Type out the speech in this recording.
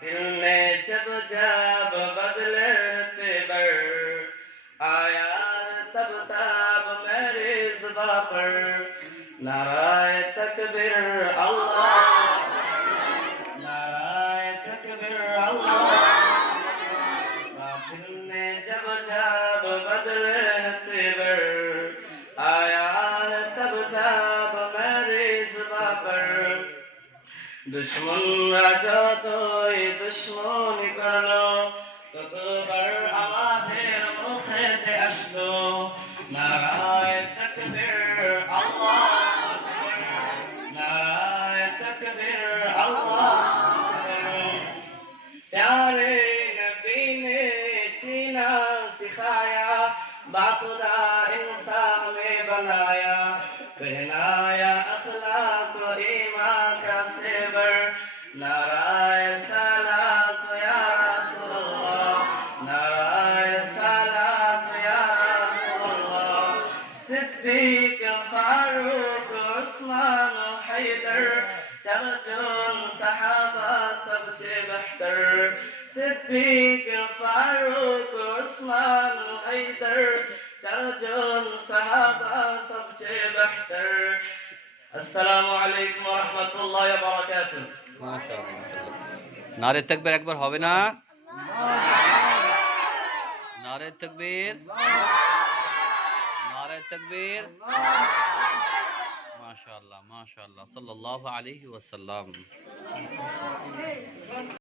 دل نے جب جب بدلے تیبر آیا تب تب میری زباں پر نعرہ تکبیر اللہ، نعرہ تکبیر اللہ۔ دل نے جب جب بدلے تیبر آیا تب تب میری زباں پر দুশ্মনরা যতই দুশ্মনী করলো ততবার আমাদের মুখেতে আসলো নারায়ে তাকবীর আল্লাহু আকবার, নারায়ে তাকবীর আল্লাহু আকবার। प्यारे नबी ने जीना सिखाया, बाखुदा इंसान में बनाया, पहनाया अखलाक व ईमान का सेवर। नाराए सलात या रसूलल्लाह, नाराए सलात या रसूलल्लाह। सिद्दीक फारूक उस्मान हैदर चारजन सहाबा सबसे बेहतर। सिद्दीक फारूक उस्मान हैदर चारजन सहाबा सबसे बेहतर। अस्सलामु अलैकुम व रहमतुल्लाहि व बाराकातुहू। माशाअल्लाह। नारे तकबीर एक बार হবে না? नारे तकबीर, नारे तकबीर। माशाअल्लाह, माशाअल्लाह, सल्लल्लाहु अलैहि वसल्लम।